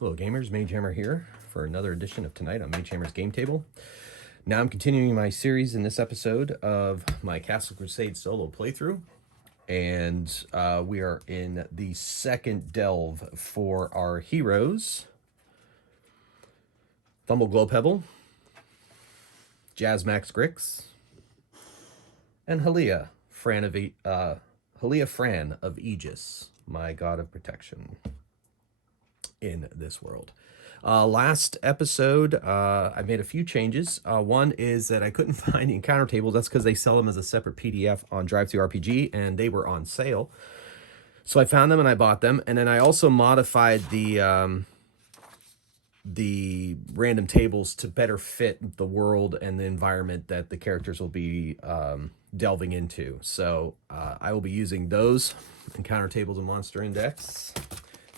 Hello gamers, Magehammer here for another edition of Tonight on Magehammer's Game Table. Now I'm continuing my series in this episode of my Castle Crusade solo playthrough. And we are in the second delve for our heroes. Thumble Glowpebble, Jazz Max Grix, and Halia Fran of Aegis, my god of protection in this world. Last episode, I made a few changes. One is that I couldn't find the encounter tables. That's because they sell them as a separate PDF on Drive-Thru-RPG, and they were on sale. So I found them and I bought them. And then I also modified the random tables to better fit the world and the environment that the characters will be delving into. So I will be using those encounter tables and monster index.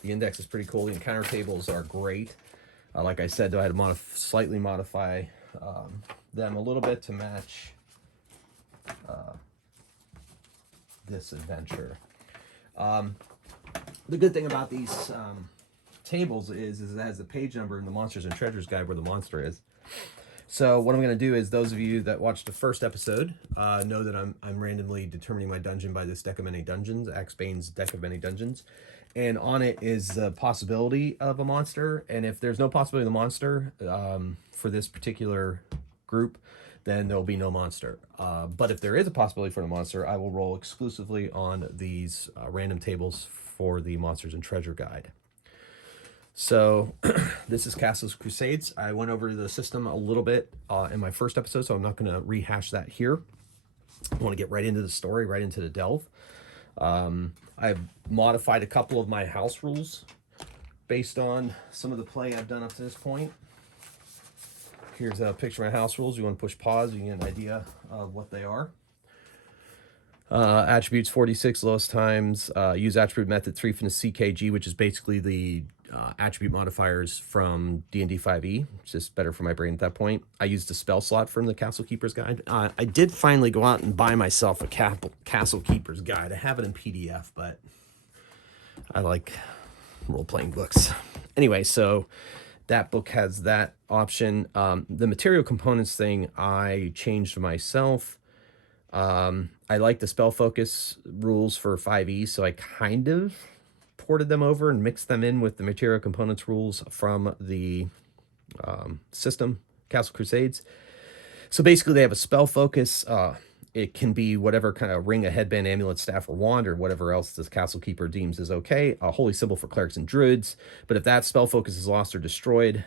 The index is pretty cool. The encounter tables are great. Like I said, though, I had to slightly modify them a little bit to match this adventure. The good thing about these tables is it has the page number in the Monsters and Treasures guide where the monster is. So what I'm going to do is, those of you that watched the first episode know that I'm randomly determining my dungeon by this deck of many dungeons, Axbane's deck of many dungeons. And on it is the possibility of a monster. And if there's no possibility of the monster for this particular group, then there will be no monster. But if there is a possibility for the monster, I will roll exclusively on these random tables for the Monsters and Treasure guide. So this is Castle Crusades. I went over the system a little bit in my first episode, so I'm not going to rehash that here. I want to get right into the story, right into the delve. I've modified a couple of my house rules based on some of the play I've done up to this point. Here's a picture of my house rules. You want to push pause, you get an idea of what they are. Attributes 46, lowest times. Use attribute method 3 from the CKG, which is basically the attribute modifiers from D&D 5e. It's just better for my brain at that point. I used a spell slot from the Castle Keeper's Guide. I did finally go out and buy myself a Castle Keeper's Guide. I have it in PDF, but I like role-playing books. Anyway, so that book has that option. The material components thing I changed myself. I like the spell focus rules for 5e, so I kind of ported them over and mixed them in with the material components rules from the system, Castle Crusades. So basically they have a spell focus. It can be whatever kind of ring, a headband, amulet, staff, or wand, or whatever else the Castle Keeper deems is okay. A holy symbol for clerics and druids. But if that spell focus is lost or destroyed,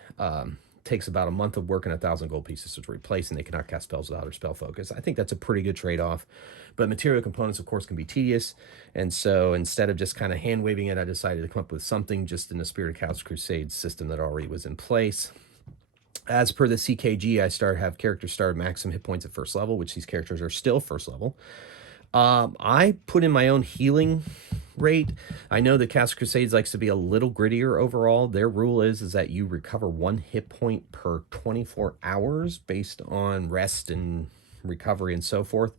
takes about a month of work and 1,000 gold pieces to replace, and they cannot cast spells without their spell focus. I think that's a pretty good trade-off. But material components, of course, can be tedious. And so instead of just kind of hand-waving it, I decided to come up with something just in the spirit of Castle Crusades system that already was in place. As per the CKG, I have characters start maximum hit points at first level, which these characters are still first level. I put in my own healing rate. I know that Castle Crusades likes to be a little grittier overall. Their rule is that you recover 1 hit point per 24 hours based on rest and recovery and so forth.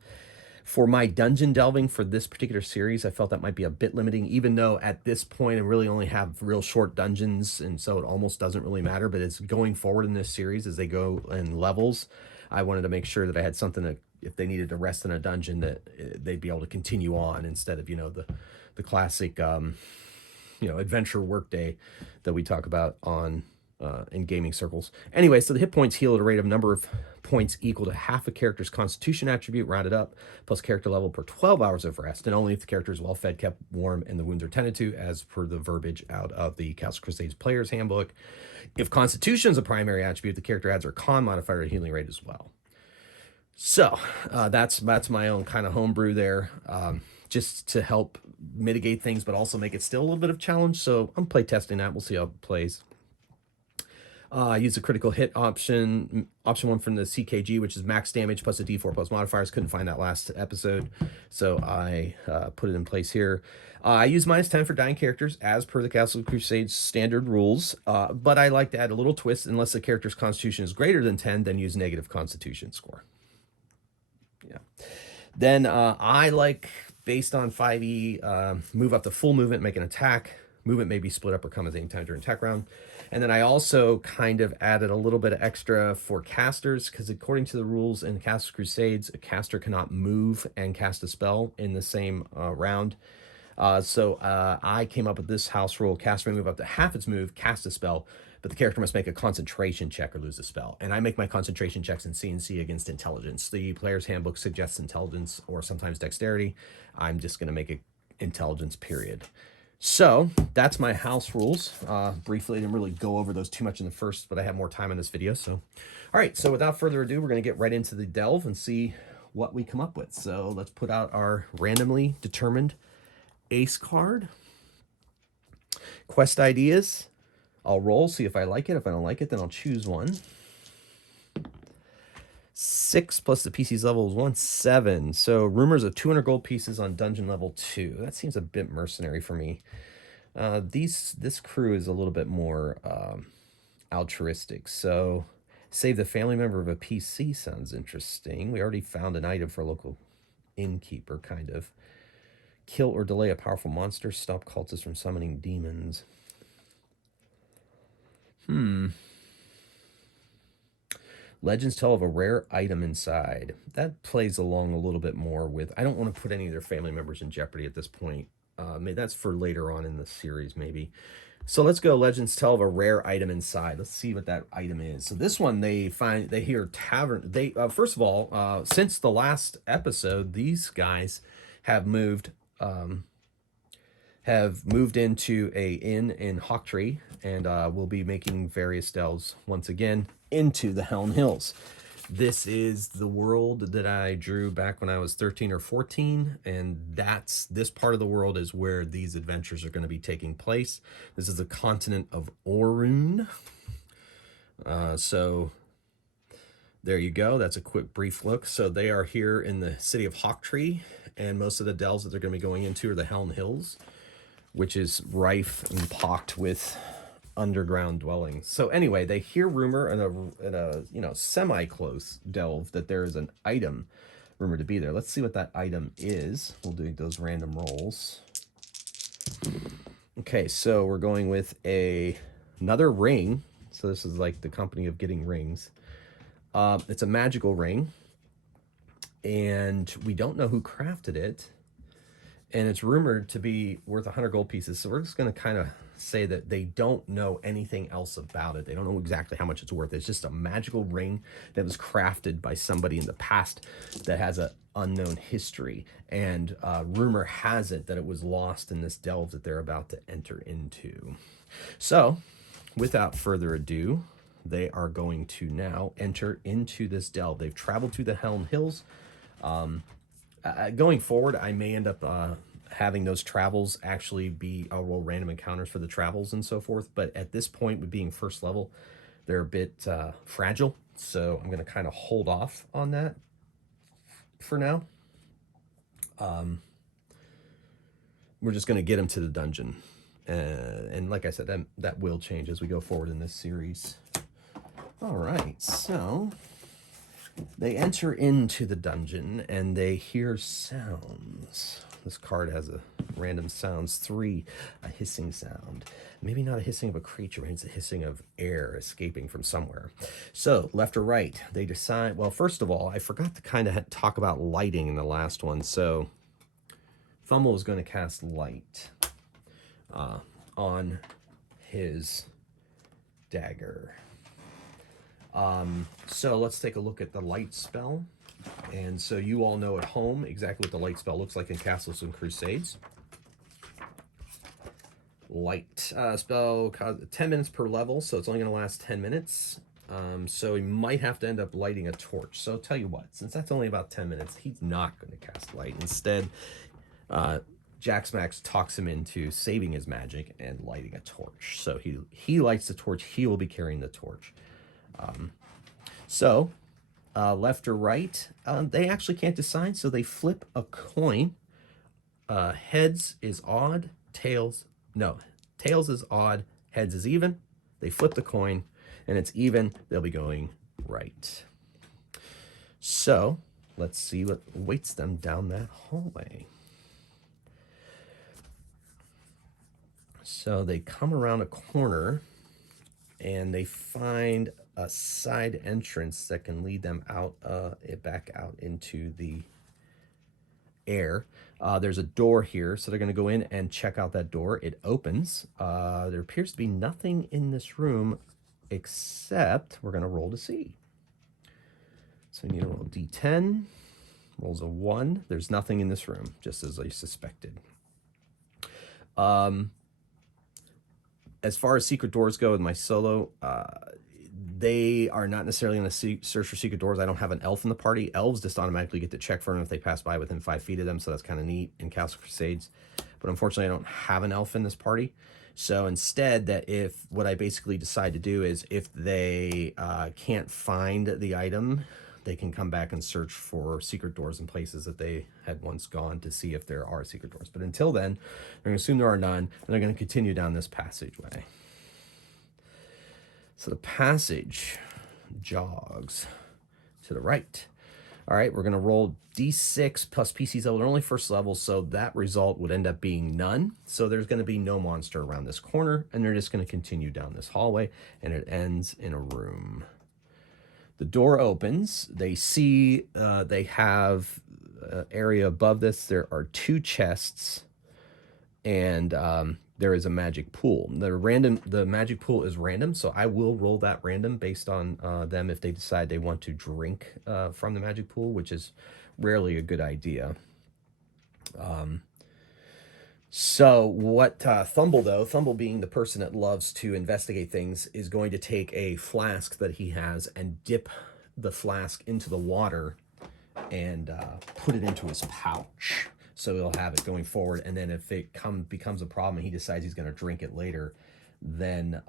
For my dungeon delving for this particular series, I felt that might be a bit limiting, even though at this point I really only have real short dungeons, and so it almost doesn't really matter. But it's going forward in this series as they go in levels, I wanted to make sure that I had something that if they needed to rest in a dungeon, that they'd be able to continue on instead of, the classic, adventure workday that we talk about on in gaming circles. Anyway, so the hit points heal at a rate of number of points equal to half a character's constitution attribute rounded up, plus character level per 12 hours of rest, and only if the character is well fed, kept warm, and the wounds are tended to, as per the verbiage out of the Castle Crusades Player's Handbook. If constitution is a primary attribute, the character adds their con modifier to healing rate as well. So that's my own kind of homebrew there, just to help mitigate things, but also make it still a little bit of challenge. So I'm play testing that. We'll see how it plays. I use the critical hit option 1 from the CKG, which is max damage plus a d4 plus modifiers. Couldn't find that last episode, so I put it in place here. I use -10 for dying characters as per the Castle Crusades standard rules, but I like to add a little twist. Unless the character's constitution is greater than 10, then use negative constitution score. Yeah. Then I like, based on 5e, move up to full movement, make an attack Movement may be split up or come at the same time during attack round. And then I also kind of added a little bit of extra for casters, because according to the rules in Cast Crusades, a caster cannot move and cast a spell in the same round. So I came up with this house rule: caster may move up to half its move, cast a spell, but the character must make a concentration check or lose a spell. And I make my concentration checks in C&C against intelligence. The player's handbook suggests intelligence or sometimes dexterity. I'm just going to make it intelligence, period. So that's my house rules. Briefly, I didn't really go over those too much in the first, but I have more time in this video. So, all right, so without further ado, we're going to get right into the delve and see what we come up with. So let's put out our randomly determined ace card. Quest ideas. I'll roll, see if I like it. If I don't like it, then I'll choose one. 6 plus the PC's level is 1, 7. So rumors of 200 gold pieces on dungeon level 2. That seems a bit mercenary for me. This crew is a little bit more altruistic. So save the family member of a PC sounds interesting. We already found an item for a local innkeeper, kind of. Kill or delay a powerful monster. Stop cultists from summoning demons. Legends tell of a rare item inside. That plays along a little bit more with... I don't want to put any of their family members in jeopardy at this point. Maybe that's for later on in the series, maybe. So let's go. Legends tell of a rare item inside. Let's see what that item is. So this one, they hear tavern. First of all, since the last episode, these guys have moved into a inn in Hawktree, and will be making various delves once again into the Helm Hills. This is the world that I drew back when I was 13 or 14, and this part of the world is where these adventures are going to be taking place. This is the continent of Orun. So there you go. That's a quick brief look. So they are here in the city of Hawktree, and most of the delves that they're going to be going into are the Helm Hills, which is rife and pocked with underground dwellings. So anyway, they hear rumor in a semi-close delve that there is an item rumored to be there. Let's see what that item is. We'll do those random rolls. Okay, so we're going with another ring. So this is like the company of getting rings. It's a magical ring, and we don't know who crafted it. And it's rumored to be worth 100 gold pieces. So we're just going to kind of say that they don't know anything else about it. They don't know exactly how much it's worth. It's just a magical ring that was crafted by somebody in the past that has an unknown history. And rumor has it that it was lost in this delve that they're about to enter into. So without further ado, they are going to now enter into this delve. They've traveled to the Helm Hills. Going forward, I may end up having those travels actually be roll random encounters for the travels and so forth. But at this point, with being first level, they're a bit fragile. So I'm going to kind of hold off on that for now. We're just going to get them to the dungeon. And like I said, that will change as we go forward in this series. All right, so... they enter into the dungeon and they hear sounds. This card has a random sounds 3, a hissing sound. Maybe not a hissing of a creature, maybe it's a hissing of air escaping from somewhere. So left or right, they decide. Well, first of all, I forgot to kind of talk about lighting in the last one. So Thummel is going to cast light on his dagger. So let's take a look at the light spell. And so you all know at home exactly what the light spell looks like in Castles and Crusades. Light spell, 10 minutes per level, so it's only going to last 10 minutes. So he might have to end up lighting a torch. So tell you what, since that's only about 10 minutes, he's not going to cast light. Instead, Jax Max talks him into saving his magic and lighting a torch. So he lights the torch. He will be carrying the torch. Left or right, they actually can't decide, so they flip a coin. Heads is odd, tails is odd, heads is even. They flip the coin, and it's even, they'll be going right. So, let's see what awaits them down that hallway. So they come around a corner and they find a side entrance that can lead them out, back out into the air. There's a door here, so they're going to go in and check out that door. It opens. There appears to be nothing in this room except we're going to roll to see. So we need to roll D10. Rolls a 1. There's nothing in this room, just as I suspected. As far as secret doors go with my solo, they are not necessarily going to search for secret doors. I don't have an elf in the party. Elves just automatically get to check for them if they pass by within 5 feet of them, so that's kind of neat in Castle Crusades. But unfortunately, I don't have an elf in this party. So instead, what I basically decide to do is if they can't find the item, they can come back and search for secret doors in places that they had once gone to see if there are secret doors. But until then, they're going to assume there are none, and they're going to continue down this passageway. So the passage jogs to the right. All right, we're going to roll D6 plus PC's level. They're only first level, so that result would end up being none. So there's going to be no monster around this corner, and they're just going to continue down this hallway, and it ends in a room. The door opens. They see they have an area above this. There are 2 chests, and there is a magic pool. The magic pool is random, so I will roll that random based on them if they decide they want to drink from the magic pool, which is rarely a good idea. So what Thumble being the person that loves to investigate things, is going to take a flask that he has and dip the flask into the water and put it into his pouch. So he'll have it going forward, and then if it becomes a problem and he decides he's going to drink it later, then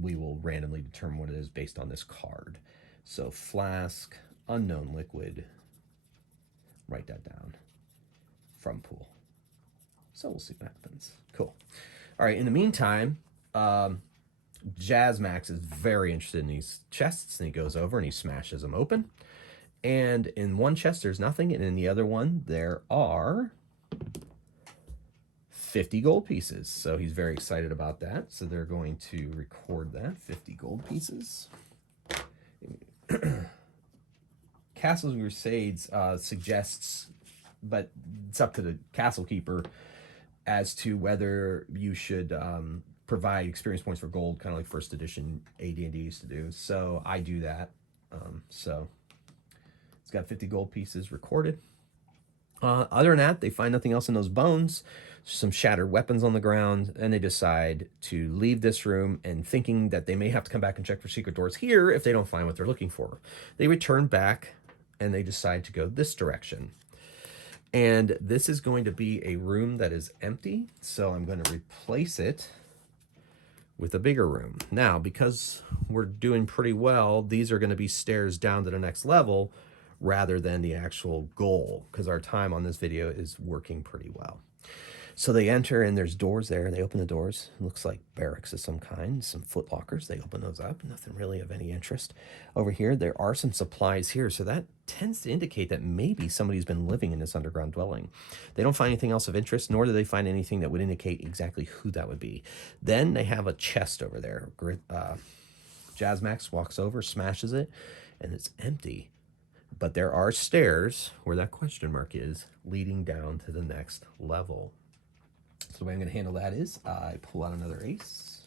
we will randomly determine what it is based on this card. So flask, unknown liquid, write that down, from pool. So we'll see what happens. Cool. All right, in the meantime, Jazzmax is very interested in these chests, and he goes over and he smashes them open. And in one chest, there's nothing, and in the other one, there are 50 gold pieces. So he's very excited about that. So they're going to record that, 50 gold pieces. Castles and Crusades suggests, but it's up to the castle keeper as to whether you should provide experience points for gold, kind of like first edition AD&D used to do. So I do that. So it's got 50 gold pieces recorded. Other than that, they find nothing else in those bones, some shattered weapons on the ground, and they decide to leave this room, and thinking that they may have to come back and check for secret doors here if they don't find what they're looking for. They return back and they decide to go this direction. And this is going to be a room that is empty, so I'm going to replace it with a bigger room. Now, because we're doing pretty well, these are going to be stairs down to the next level rather than the actual goal, because our time on this video is working pretty well. So they enter, and there's doors there. They open the doors. It looks like barracks of some kind, some foot lockers. They open those up. Nothing really of any interest. Over here, there are some supplies here, so that tends to indicate that maybe somebody's been living in this underground dwelling. They don't find anything else of interest, nor do they find anything that would indicate exactly who that would be. Then they have a chest over there. Jazzmax walks over, smashes it, and it's empty. But there are stairs, where that question mark is, leading down to the next level. So the way I'm going to handle that is I pull out another ace.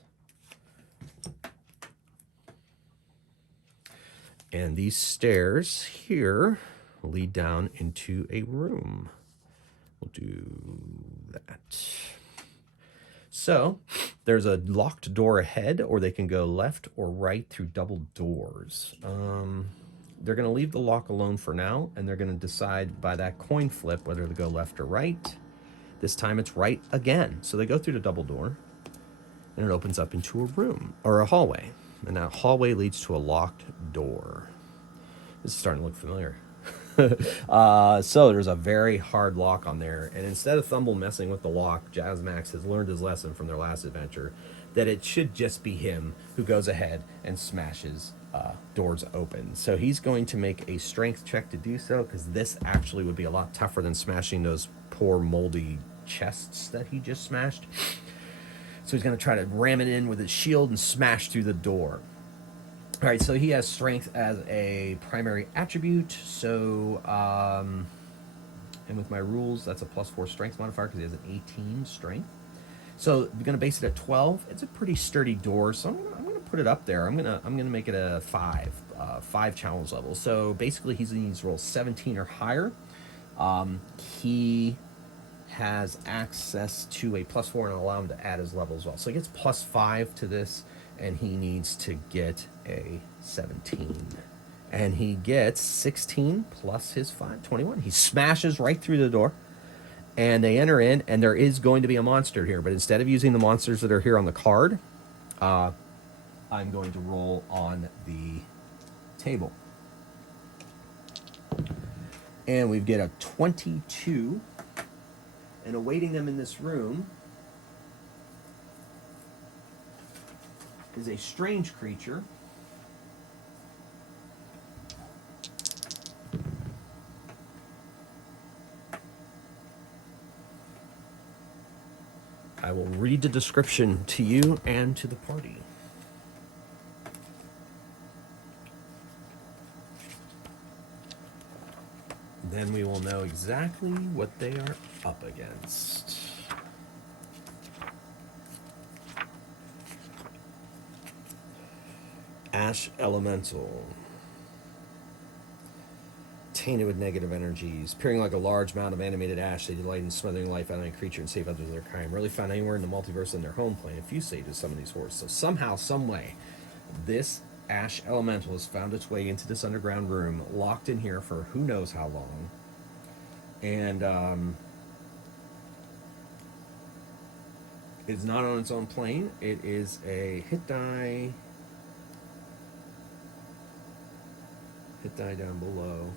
And these stairs here lead down into a room. We'll do that. So there's a locked door ahead, or they can go left or right through double doors. They're going to leave the lock alone for now, and they're going to decide by that coin flip whether to go left or right. This time it's right again. So they go through the double door, and it opens up into a room, or a hallway. And that hallway leads to a locked door. This is starting to look familiar. So there's a very hard lock on there. And instead of Thumble messing with the lock, Jazzmax has learned his lesson from their last adventure, that it should just be him who goes ahead and smashes doors open. So he's going to make a strength check to do so, because this actually would be a lot tougher than smashing those poor moldy chests that he just smashed. So he's going to try to ram it in with his shield and smash through the door. All right, so he has strength as a primary attribute. So, and with my rules, that's a +4 strength modifier because he has an 18 strength. So we're going to base it at 12. It's a pretty sturdy door, so I'm gonna put it up there. I'm gonna make it a 5 challenge level. So basically, he needs to roll 17 or higher. He has access to a +4 and allow him to add his level as well. So he gets +5 to this, and he needs to get a 17. And he gets 16 plus his 5, 21. He smashes right through the door, and they enter in, and there is going to be a monster here. But instead of using the monsters that are here on the card, I'm going to roll on the table. And we get a 22. And awaiting them in this room is a strange creature. I will read the description to you and to the party. Then we will know exactly what they are up against. Ash Elemental. Tainted with negative energies. Appearing like a large mound of animated ash, they delight in smothering life out of any creature and save others of their kind. Rarely found anywhere in the multiverse in their home plane. A few sages summon these horrors. So somehow, some way, this Ash Elemental has found its way into this underground room, locked in here for who knows how long. And it's not on its own plane. It is a hit die down below.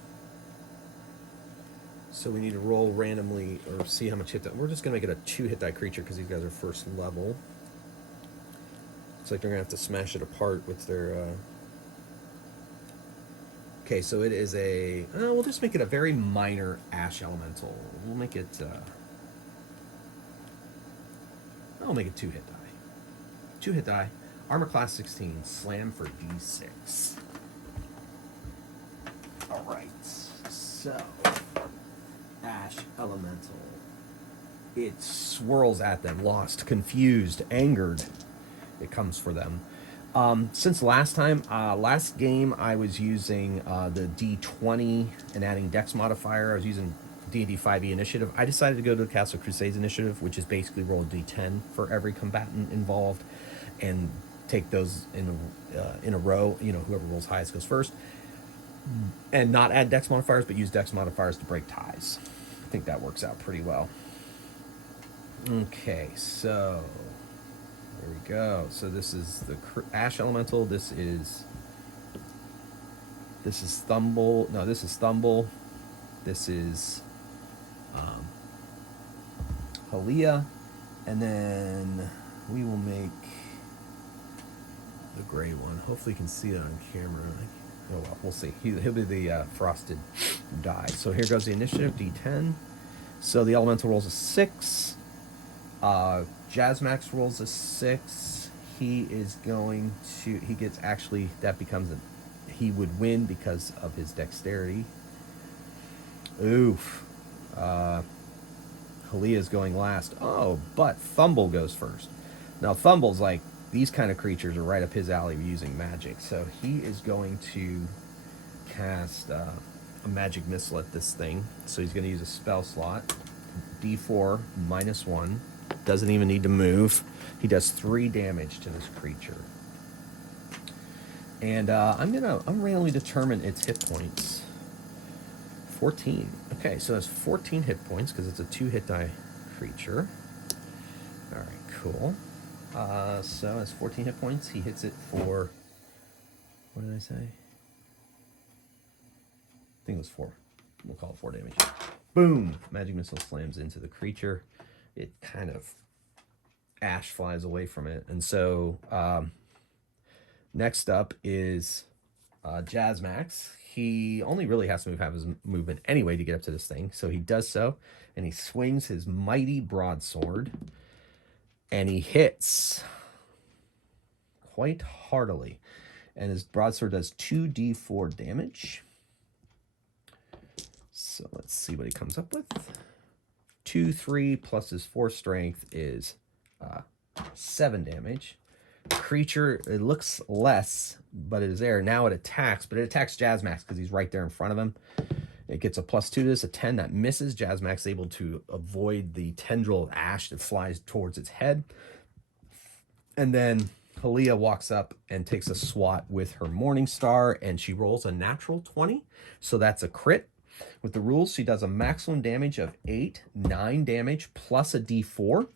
So we need to roll randomly or see how much hit die. We're just going to make it a 2 hit die creature because these guys are first level. Looks like they're going to have to smash it apart with their... Okay, so it is a... we'll just make it a very minor Ash Elemental. We'll make it... I'll make it 2 hit die. 2 hit die. Armor class 16. Slam for D6. Alright. So... Ash Elemental. It swirls at them, lost, confused, angered. It comes for them. Since last game, I was using the D20 and adding Dex modifier. I was using D&D 5e initiative. I decided to go to the Castle Crusades initiative, which is basically roll a D10 for every combatant involved, and take those in a row. You know, whoever rolls highest goes first, and not add Dex modifiers, but use Dex modifiers to break ties. I think that works out pretty well. Okay, so there we go. So this is the Ash Elemental. This is Thumble. No, this is Thumble. This is Halia. And then we will make the gray one. Hopefully you can see it on camera. Oh well, we'll see. He'll be the frosted die. So here goes the initiative, D10. So the Elemental rolls a 6. Jazzmax rolls a 6. He is going to... He gets... Actually, that becomes a... He would win because of his dexterity. Oof. Halia's going last. Oh, but Thumble goes first. Now, Thumble's like... These kind of creatures are right up his alley using magic. So he is going to cast a magic missile at this thing. So he's going to use a spell slot. D4 -1. Doesn't even need to move. He does 3 damage to this creature. And I'm randomly determine its hit points. 14. Okay, so that's 14 hit points because it's a 2 hit die creature. All right, cool. So that's 14 hit points. He hits it for... What did I say? I think it was 4. We'll call it 4 damage. Boom! Magic missile slams into the creature. It kind of... Ash flies away from it. And so next up is Jazzmax. He only really has to have his movement anyway to get up to this thing. So he does so. And he swings his mighty broadsword. And he hits quite heartily. And his broadsword does 2d4 damage. So let's see what he comes up with. 2, 3 plus his 4 strength is 7 damage. Creature, it looks less, but it is there. Now it attacks, but it attacks Jazzmax because he's right there in front of him. It gets a +2 to this, a 10 that misses. Jazzmax is able to avoid the tendril of ash that flies towards its head. And then Halia walks up and takes a swat with her Morning Star, and she rolls a natural 20. So that's a crit. With the rules, she does a maximum damage of 8, 9 damage plus a d4.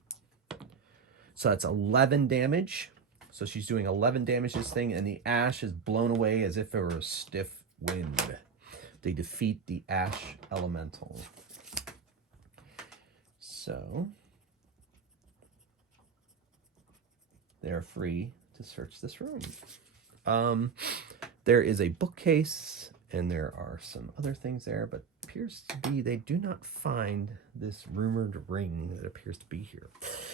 So that's 11 damage. So she's doing 11 damage this thing, and the ash is blown away as if it were a stiff wind. They defeat the ash elemental. So they're free to search this room. There is a bookcase, and there are some other things there, but appears to be they do not find this rumored ring that appears to be here.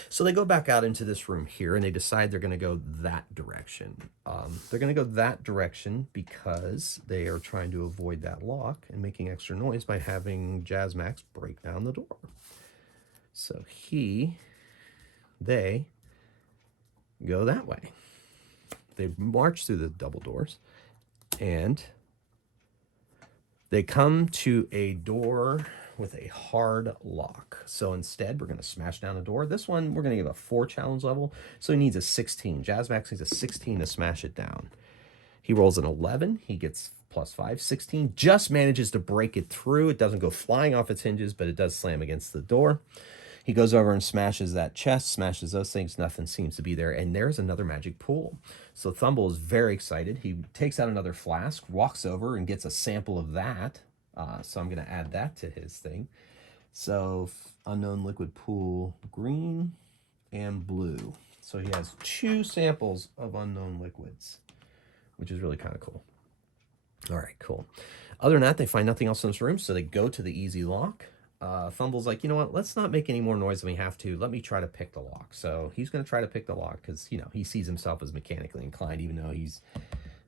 So they go back out into this room here, and they decide they're going to go that direction. They're going to go that direction because they are trying to avoid that lock and making extra noise by having Jazzmax break down the door. So they go that way. They march through the double doors, and they come to a door with a hard lock. So instead, we're going to smash down a door. This one, we're going to give a 4 challenge level. So he needs a 16. Jazzmax needs a 16 to smash it down. He rolls an 11. He gets +5. 16 just manages to break it through. It doesn't go flying off its hinges, but it does slam against the door. He goes over and smashes that chest, smashes those things. Nothing seems to be there. And there's another magic pool. So Thumble is very excited. He takes out another flask, walks over and gets a sample of that. So I'm going to add that to his thing. So unknown liquid pool, green and blue. So he has 2 samples of unknown liquids, which is really kind of cool. All right, cool. Other than that, they find nothing else in this room. So they go to the easy lock. Thumble's like, you know what, let's not make any more noise than we have to. Let me try to pick the lock. So he's going to try to pick the lock because, you know, he sees himself as mechanically inclined, even though he's,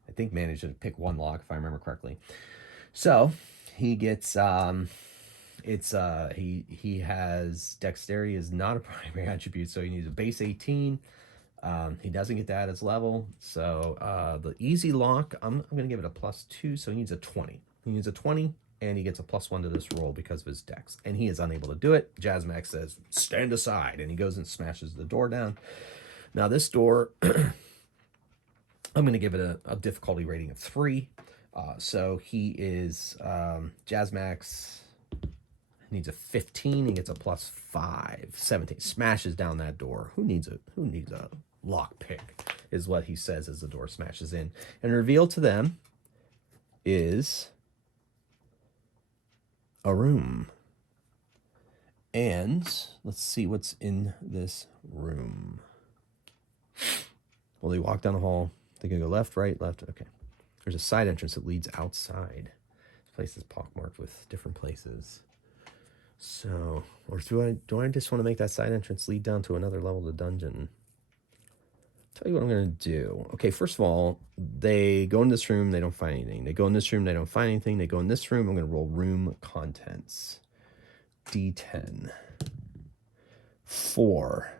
I think, managed to pick 1 lock, if I remember correctly. So he gets, he has dexterity is not a primary attribute, so he needs a base 18. He doesn't get that at his level. So the easy lock, I'm going to give it a +2, so he needs a 20. He needs a 20. And he gets a +1 to this roll because of his dex. And he is unable to do it. Jazzmax says, stand aside. And he goes and smashes the door down. Now this door, I'm going to give it a difficulty rating of 3. So he is, Jazzmax needs a 15. He gets a +5. 17. Smashes down that door. Who needs a lock pick is what he says as the door smashes in. And revealed to them is a room. And let's see what's in this room. Well, they walk down the hall. They're going to go left, right, left. Okay. There's a side entrance that leads outside. This place is pockmarked with different places. So, or do I just want to make that side entrance lead down to another level of the dungeon? Tell you what I'm going to do. Okay, first of all, they go in this room, they don't find anything. They go in this room, they don't find anything. They go in this room, I'm going to roll room contents. D10. 4.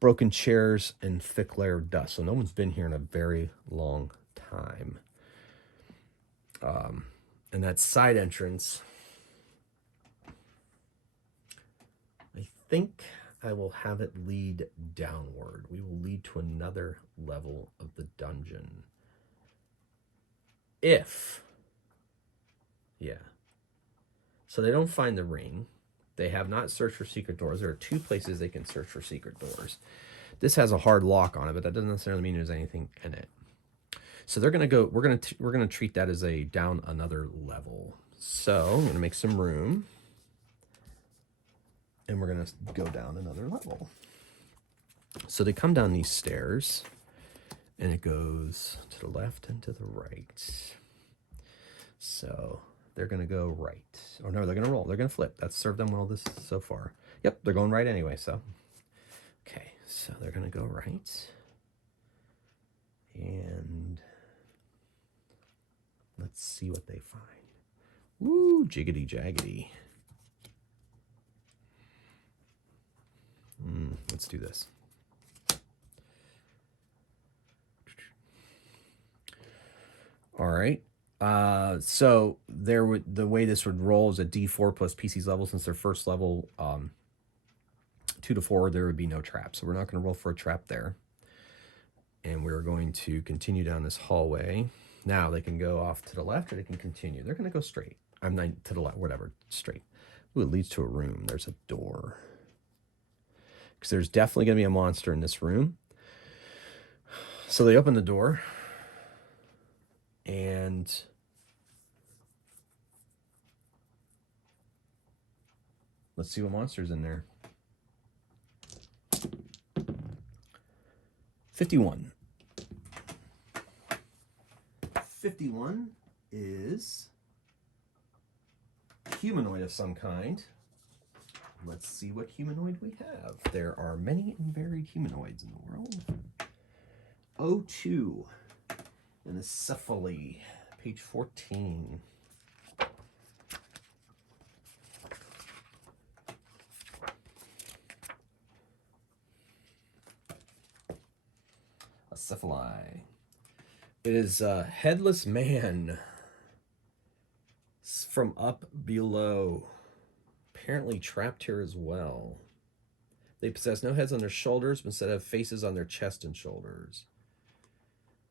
Broken chairs and thick layer of dust. So no one's been here in a very long time. And that side entrance, I think I will have it lead downward. We will lead to another level of the dungeon. Yeah. So they don't find the ring. They have not searched for secret doors. There are 2 places they can search for secret doors. This has a hard lock on it, but that doesn't necessarily mean there's anything in it. So they're gonna go. We're gonna treat that as a down another level. So I'm gonna make some room. And we're going to go down another level. So they come down these stairs, and it goes to the left and to the right. So they're going to go right. Or no, they're going to roll. They're going to flip. That's served them well this so far. Yep, they're going right anyway, so Okay, so they're going to go right. And let's see what they find. Woo, jiggity jaggedy. Let's do this. All right. So the way this would roll is a D4 plus PC's level. Since their first level, 2 to 4, there would be no trap. So we're not going to roll for a trap there. And we're going to continue down this hallway. Now they can go off to the left or they can continue. They're going to go straight. I'm not to the left, whatever, straight. Ooh, it leads to a room. There's a door. Because there's definitely going to be a monster in this room. So they open the door. And let's see what monster's in there. 51. 51 is humanoid of some kind. Let's see what humanoid we have. There are many and varied humanoids in the world. O2 and a cephaly, page 14. A cephaly. It is a headless man from up below. Apparently trapped here as well. They possess no heads on their shoulders, but instead have faces on their chest and shoulders.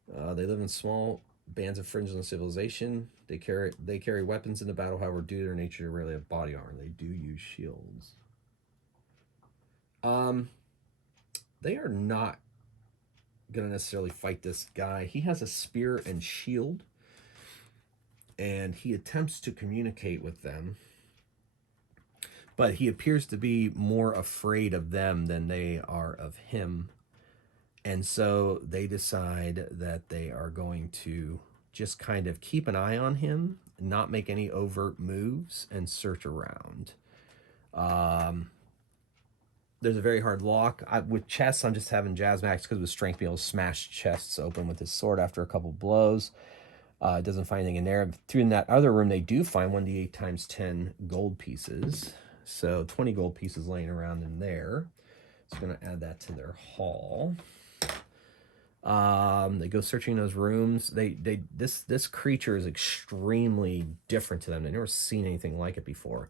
They live in small bands of fringes on civilization. They carry weapons in the battle, however, due to their nature, they rarely have body armor. They do use shields. They are not going to necessarily fight this guy. He has a spear and shield, and he attempts to communicate with them. But he appears to be more afraid of them than they are of him. And so they decide that they are going to just kind of keep an eye on him, not make any overt moves, and search around. There's a very hard lock. With chests, I'm just having Jazzmax because with strength be able to smash chests open with his sword after a couple blows. It doesn't find anything in there. Through in that other room, they do find 1d8 times 10 gold pieces. So 20 gold pieces laying around in there. So I'm going to add that to their haul. They go searching those rooms. This creature is extremely different to them. They've never seen anything like it before.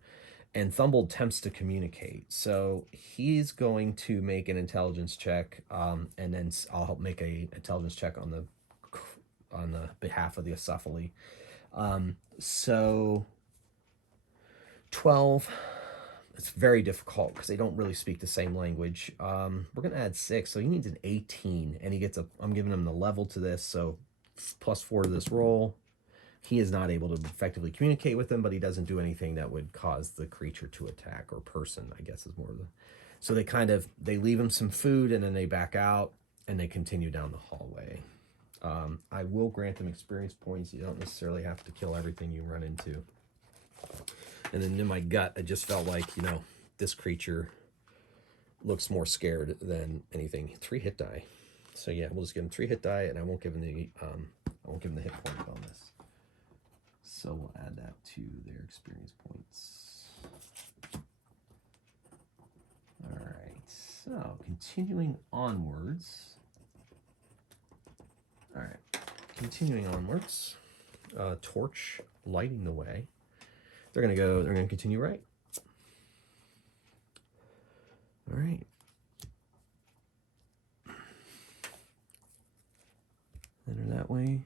And Thumble attempts to communicate. So he's going to make an intelligence check, and then I'll help make a intelligence check on the behalf of the Acephaly. So 12. It's very difficult because they don't really speak the same language. We're going to add 6, so he needs an 18, and he gets I'm giving him the level to this, so +4 to this roll. He is not able to effectively communicate with them, but he doesn't do anything that would cause the creature to attack, or person, I guess is more of the... So they leave him some food, and then they back out, and they continue down the hallway. I will grant them experience points. You don't necessarily have to kill everything you run into. And then in my gut, I just felt like, this creature looks more scared than anything. 3 hit die. So yeah, we'll just give him 3 hit die, and I won't give him the hit point bonus. So we'll add that to their experience points. All right. So continuing onwards. All right. Continuing onwards. Torch lighting the way. They're going to continue right. All right. Enter that way.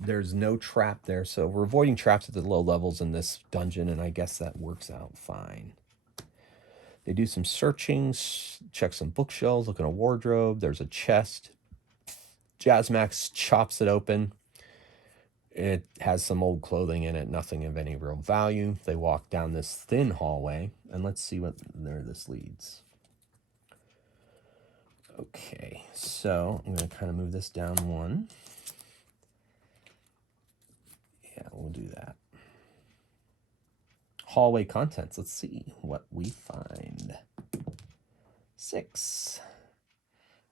There's no trap there, so we're avoiding traps at the low levels in this dungeon, and I guess that works out fine. They do some searching, check some bookshelves, look in a wardrobe. There's a chest. Jazzmax chops it open. It has some old clothing in it, nothing of any real value. They walk down this thin hallway, and let's see where this leads. Okay, so I'm going to kind of move this down 1. Yeah, we'll do that. Hallway contents. Let's see what we find. 6.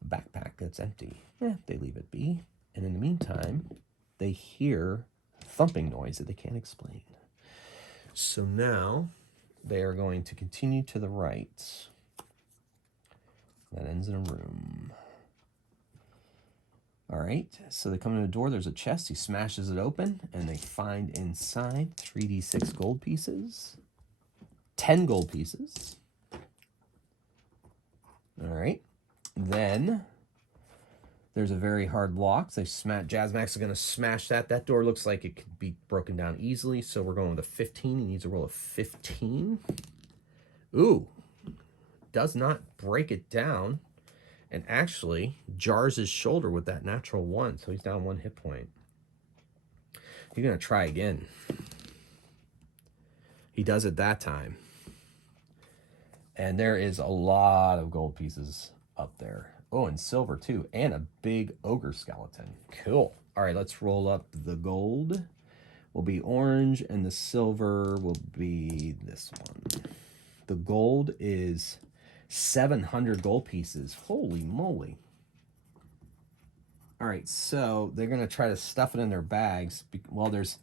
A backpack that's empty. They leave it be. And in the meantime, they hear thumping noise that they can't explain. So now they are going to continue to the right. That ends in a room. All right, so they come to the door. There's a chest. He smashes it open, and they find inside 3d6 gold pieces, 10 gold pieces. All right, then there's a very hard lock. So Jazmax is going to smash that. That door looks like it could be broken down easily, so we're going with a 15. He needs a roll of 15. Ooh, does not break it down. And actually jars his shoulder with that natural 1, so he's down 1 hit point. He's going to try again. He does it that time. And there is a lot of gold pieces up there. Oh, and silver too, and a big ogre skeleton. Cool. All right, let's roll up the gold. Will be orange, and the silver will be this one. The gold is 700 gold pieces. Holy moly. All right, so they're going to try to stuff it in their bags. Well, there's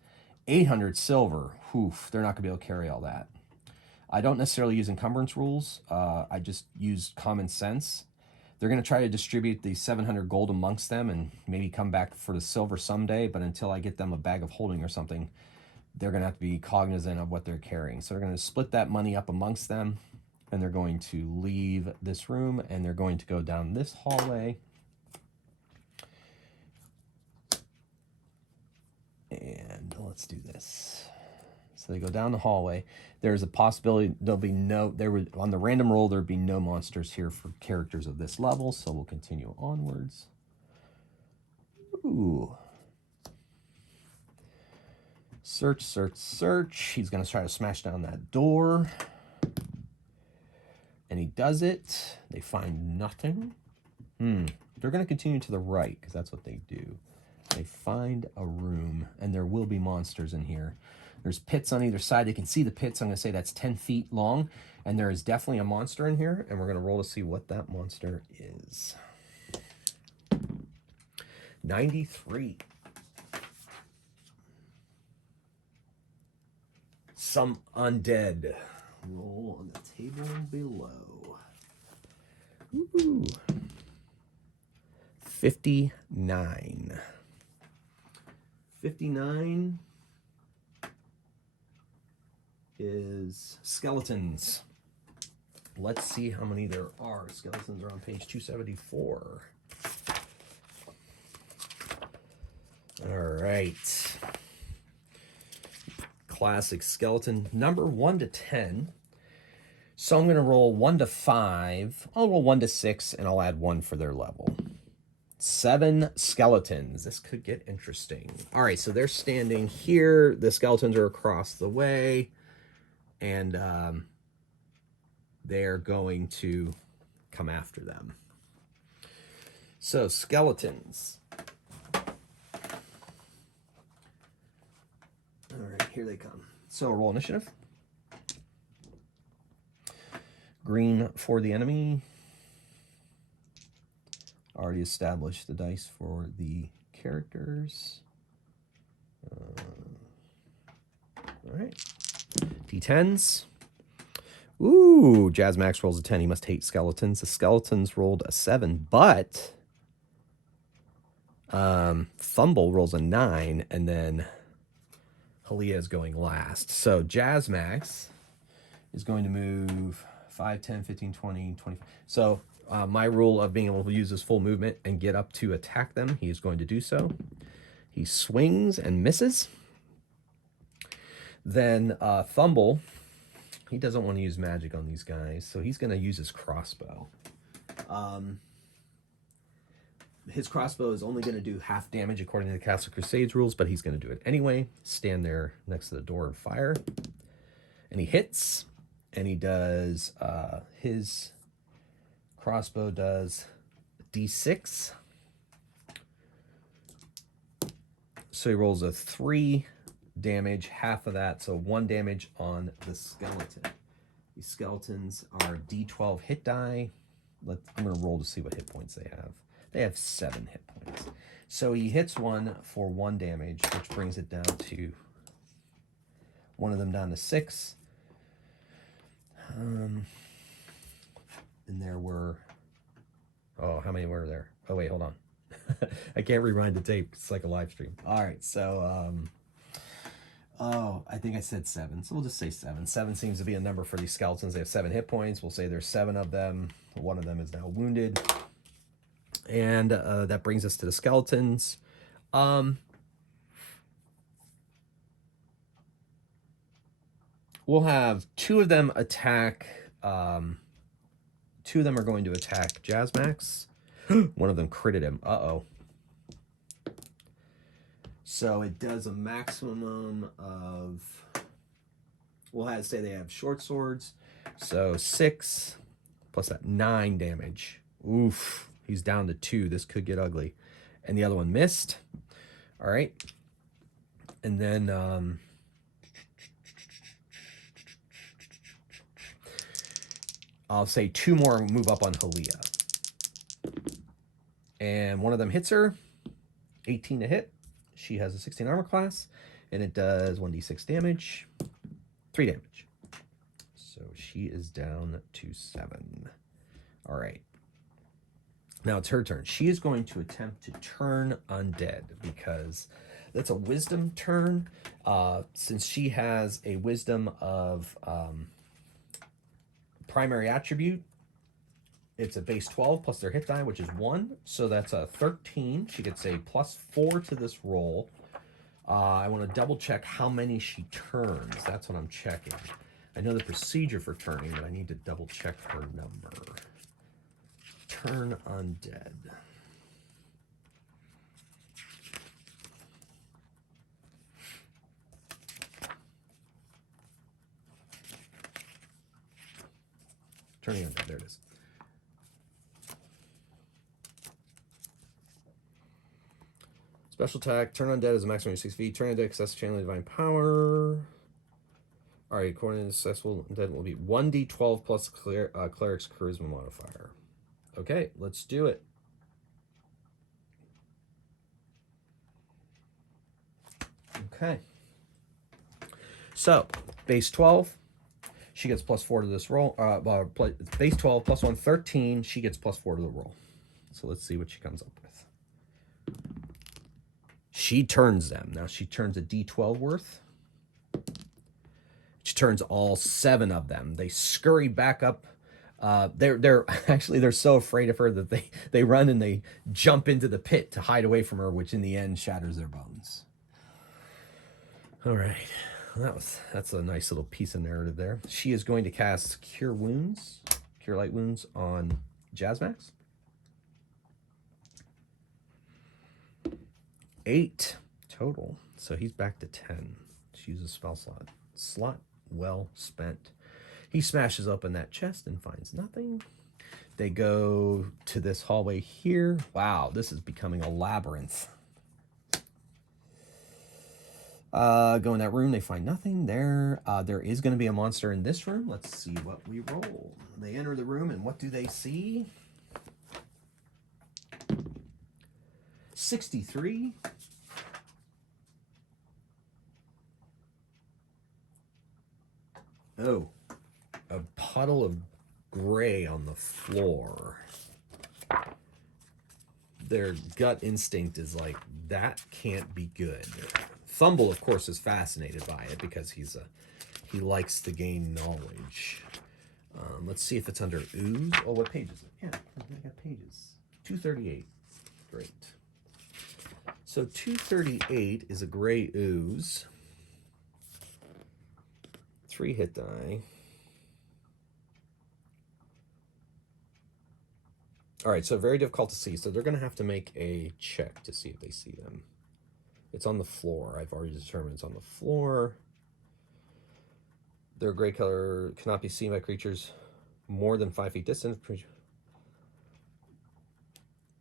800 silver. Oof, they're not going to be able to carry all that. I don't necessarily use encumbrance rules. I just use common sense. They're going to try to distribute the 700 gold amongst them and maybe come back for the silver someday, but until I get them a bag of holding or something, they're going to have to be cognizant of what they're carrying. So they're going to split that money up amongst them, and they're going to leave this room, and they're going to go down this hallway. And let's do this. So they go down the hallway. There's a possibility there'll be on the random roll, there'd be no monsters here for characters of this level, so we'll continue onwards. Ooh. Search, search, search. He's going to try to smash down that door. And he does it. They find nothing. They're going to continue to the right, because that's what they do. They find a room, and there will be monsters in here. There's pits on either side. They can see the pits. I'm going to say that's 10 feet long, and there is definitely a monster in here, and we're going to roll to see what that monster is. 93. Some undead. Roll on the table below. Ooh. 59. 59 is skeletons. Let's see how many there are. Skeletons are on page 274. All right. Classic skeleton, number 1 to 10. So I'm going to roll 1 to 5. I'll roll 1 to 6, and I'll add 1 for their level. 7 skeletons. This could get interesting. All right, so they're standing here. The skeletons are across the way, and they're going to come after them. So skeletons. All right, here they come. So roll initiative. Green for the enemy. Already established the dice for the characters. All right. D10s. Ooh, Jazmax rolls a 10. He must hate skeletons. The skeletons rolled a 7, but Thumble rolls a 9, and then Halia is going last. So Jazmax is going to move 5, 10, 15, 20, 25. So my rule of being able to use his full movement and get up to attack them, he is going to do so. He swings and misses. Then Thumble, he doesn't want to use magic on these guys, so he's going to use his crossbow. His crossbow is only going to do half damage according to the Castle Crusades rules, but he's going to do it anyway. Stand there next to the door and fire. And he hits, and he does, his crossbow does D6. So he rolls a 3 damage, half of that, so 1 damage on the skeleton. These skeletons are D12 hit die. I'm going to roll to see what hit points they have. They have 7 hit points. So he hits one for 1 damage, which brings it down to one of them down to 6. And there were, oh, how many were there? Oh, wait, hold on. I can't rewind the tape. It's like a live stream. All right, so, oh, I think I said 7, so we'll just say 7. 7 seems to be a number for these skeletons. They have 7 hit points. We'll say there's 7 of them. One of them is now wounded. And that brings us to the skeletons. We'll have 2 of them attack. 2 of them are going to attack Jazmax. One of them critted him. Uh-oh. So it does a maximum of, we'll have to say they have short swords. So 6 plus that 9 damage. Oof. He's down to 2. This could get ugly. And the other one missed. All right. And then I'll say 2 more move up on Halia. And one of them hits her. 18 to hit. She has a 16 armor class. And it does 1d6 damage. 3 damage. So she is down to 7. All right. Now it's her turn. She is going to attempt to turn undead because that's a wisdom turn. Since she has a wisdom of primary attribute, it's a base 12 plus their hit die, which is 1. So that's a 13. She gets a +4 to this roll. I want to double check how many she turns. That's what I'm checking. I know the procedure for turning, but I need to double check her number. Turn undead. Turning undead, there it is. Special attack, turn undead is a maximum of 6 feet. Turn undead access channeling divine power. Alright, according to the successful undead will be 1d12 plus cleric's charisma modifier. Okay, let's do it. Okay. So, base 12. She gets +4 to this roll. Base 12 plus 1, 13. She gets +4 to the roll. So let's see what she comes up with. She turns them. Now she turns a d12 worth. She turns all 7 of them. They scurry back up. They're so afraid of her that they run and they jump into the pit to hide away from her, which in the end shatters their bones. All right. That's a nice little piece of narrative there. She is going to cast Cure Light Wounds on Jazmax. 8 total. So he's back to 10. She uses spell slot. Slot well spent. He smashes open that chest and finds nothing. They go to this hallway here. Wow, this is becoming a labyrinth. Go in that room, they find nothing there. There is going to be a monster in this room. Let's see what we roll. They enter the room, and what do they see? 63. Oh, a puddle of gray on the floor. Their gut instinct is like, that can't be good. Thumble, of course, is fascinated by it because he likes to gain knowledge. Let's see if it's under ooze. Oh, what page is it? Yeah, I got pages. 238. Great. So 238 is a gray ooze. 3 hit die. All right, so very difficult to see. So they're going to have to make a check to see if they see them. It's on the floor. I've already determined it's on the floor. Their gray color cannot be seen by creatures more than 5 feet distant.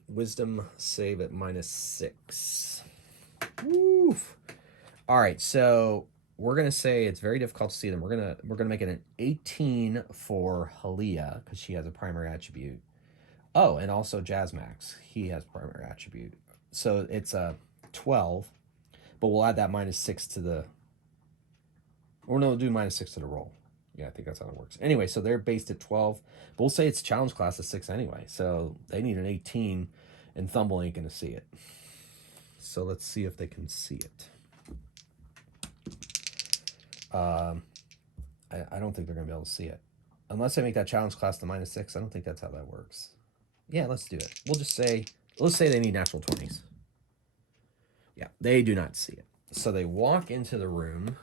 Wisdom save at -6. Woof. All right, so we're gonna say it's very difficult to see them. We're gonna make it an 18 for Halia because she has a primary attribute. Oh, and also Jazzmax. He has primary attribute. So it's a 12, but we'll add that -6 to the, or no, we'll do -6 to the roll. Yeah, I think that's how it works. Anyway, so they're based at 12, but we'll say it's challenge class of 6 anyway. So they need an 18, and Thumble ain't going to see it. So let's see if they can see it. I don't think they're going to be able to see it. Unless I make that challenge class to -6, I don't think that's how that works. Yeah, let's do it. We'll just say, let's say they need natural 20s. Yeah, they do not see it. So they walk into the room,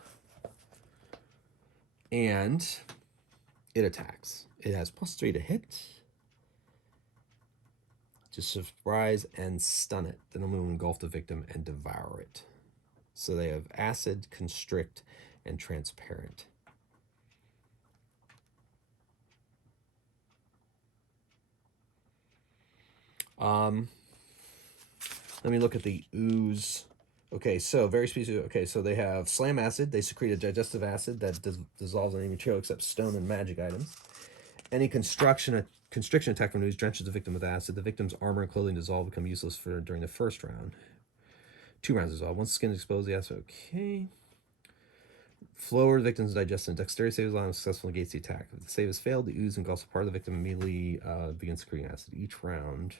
and it attacks. It has +3 to hit. To surprise and stun it. Then it'll engulf the victim and devour it. So they have acid, constrict, and transparent. Let me look at the ooze. Okay, so very specific. Okay, so they have slam acid. They secrete a digestive acid that dissolves any material except stone and magic items. Any constriction attack from ooze drenches the victim with acid. The victim's armor and clothing dissolve, become useless during the first round. 2 rounds dissolve. Once the skin is exposed, the acid. Okay. Flower the victim's digestion. Dexterity save is allowed and successfully negates the attack. If the save has failed, the ooze engulfs a part of the victim immediately begins secreting acid. Each round,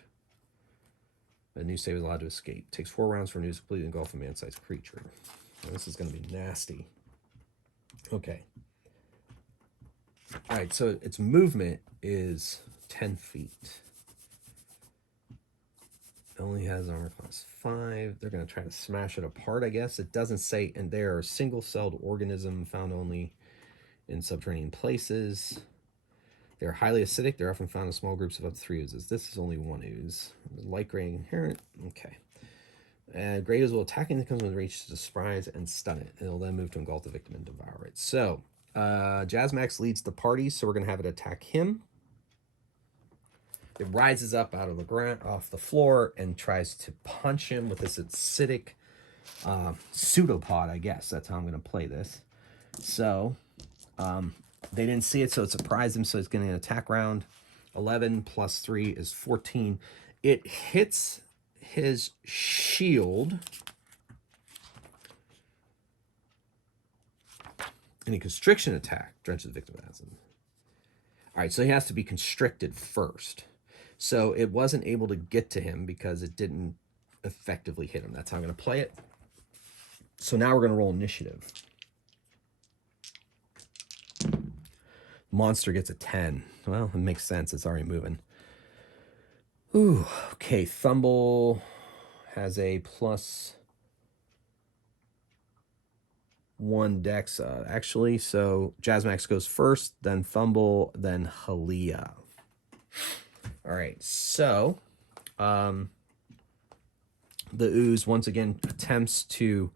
a new save is allowed to escape. It takes 4 rounds for an ooze to completely engulf a man-sized creature. Now, this is going to be nasty. Okay. All right, so its movement is 10 feet. It only has armor class 5. They're going to try to smash it apart, I guess. It doesn't say, and they are a single-celled organism found only in subterranean places. They're highly acidic. They're often found in small groups of up to 3 oozes. This is only 1 ooze. Light gray inherent. Okay. Gray ooze will attack anything that comes within reach to surprise and stun it. It'll then move to engulf the victim and devour it. So, Jazzmax leads the party, so we're going to have it attack him. It rises up out of the ground, off the floor, and tries to punch him with this acidic pseudopod, I guess. That's how I'm going to play this. So, they didn't see it, so it surprised him, so it's getting an attack round. 11 plus 3 is 14. It hits his shield. Any constriction attack drenches the victim with acid. All right, so he has to be constricted first. So it wasn't able to get to him because it didn't effectively hit him. That's how I'm going to play it. So now we're going to roll initiative. Monster gets a 10. Well, it makes sense. It's already moving. Ooh, okay. Thumble has a +1 dex, actually. So Jazzmax goes first, then Thumble, then Halia. All right, so the ooze once again attempts to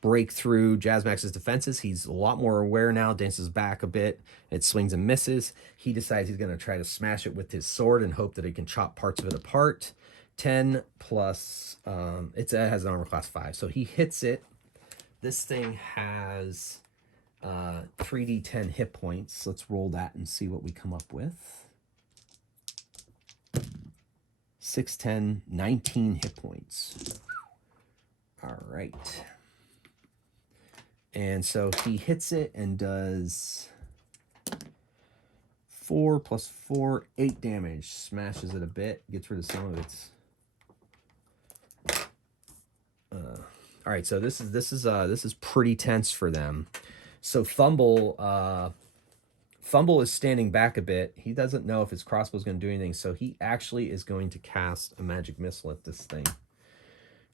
break through Jazzmax's defenses. He's a lot more aware now, dances back a bit. It swings and misses. He decides he's going to try to smash it with his sword and hope that he can chop parts of it apart. 10 plus, it has an armor class 5, so he hits it. This thing has 3d10 hit points. Let's roll that and see what we come up with. 6, 10, 19 hit points. All right. And so he hits it and does 4 plus 4, 8 damage. Smashes it a bit, gets rid of some of its. All right, so this is pretty tense for them. So Thumble is standing back a bit. He doesn't know if his crossbow is going to do anything, so he actually is going to cast a magic missile at this thing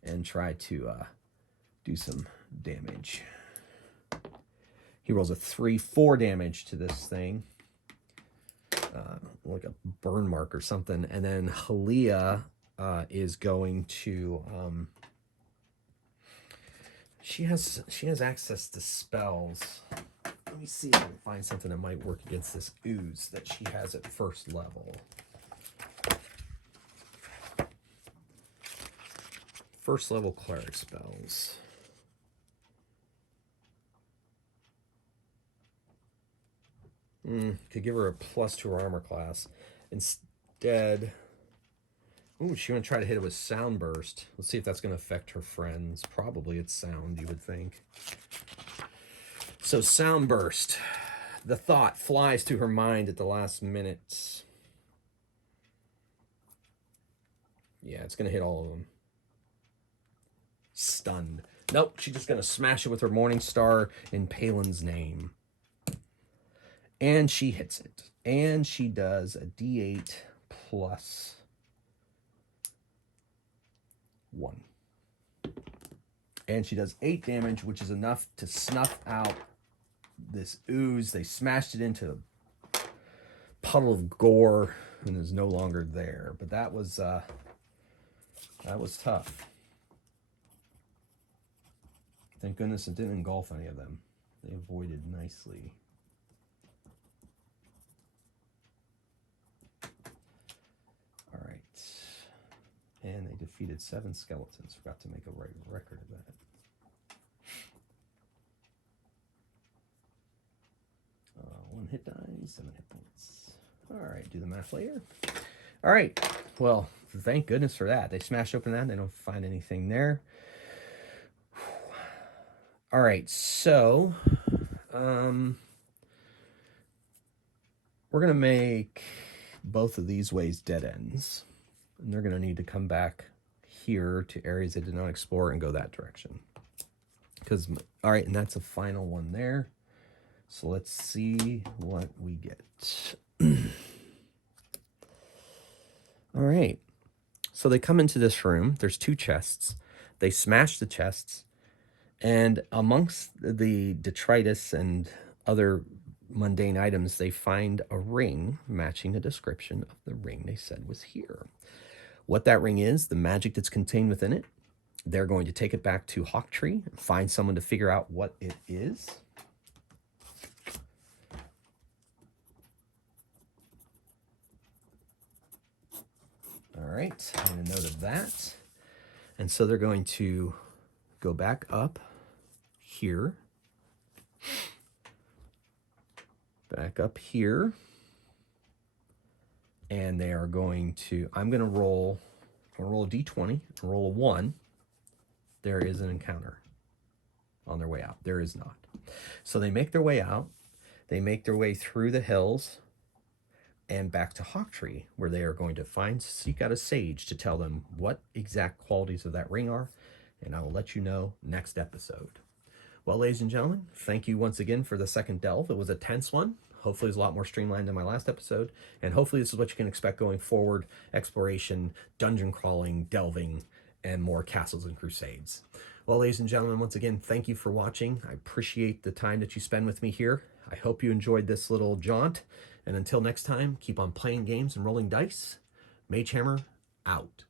and try to do some damage. He rolls a 3, 4 damage to this thing, like a burn mark or something. And then Halia is going to. She has access to spells. Let me see if I can find something that might work against this ooze that she has at first level. First level cleric spells. Could give her a +2 armor class. Instead, Ooh, she want to try to hit it with sound burst. Let's see if that's going to affect her friends. Probably it's sound, you would think. So sound burst. The thought flies to her mind at the last minute. Yeah, it's going to hit all of them. Stunned. Nope, she's just going to smash it with her Morning Star in Palin's name. And she hits it. And she does a D8 plus 1. And she does 8 damage, which is enough to snuff out this ooze. They smashed it into a puddle of gore and is no longer there. But that was tough. Thank goodness it didn't engulf any of them. They avoided nicely. All right. And they defeated 7 skeletons. Forgot to make a record of that. One hit die, 7 hit points. All right, do the math later. All right, well, thank goodness for that. They smashed open that. They don't find anything there. All right, so we're going to make both of these ways dead ends. And they're going to need to come back here to areas they did not explore and go that direction. Because, all right, and that's a final one there. So let's see what we get. All right. So they come into this room. There's 2 chests. They smash the chests. And amongst the detritus and other mundane items, they find a ring matching the description of the ring they said was here. What that ring is, the magic that's contained within it, they're going to take it back to Hawktree and find someone to figure out what it is. All right, I made a note of that. And so they're going to go back up here. Back up here. And they are going to, I'm going to roll a d20, roll a 1. There is an encounter on their way out. There is not. So they make their way out. They make their way through the hills and back to Hawktree, where they are going to seek out a sage to tell them what exact qualities of that ring are, and I will let you know next episode. Well, ladies and gentlemen, thank you once again for the second delve. It was a tense one. Hopefully it's a lot more streamlined than my last episode, and hopefully this is what you can expect going forward: exploration, dungeon crawling, delving, and more castles and crusades. Well, ladies and gentlemen, once again, thank you for watching. I appreciate the time that you spend with me here. I hope you enjoyed this little jaunt. And until next time, keep on playing games and rolling dice. Magehammer out.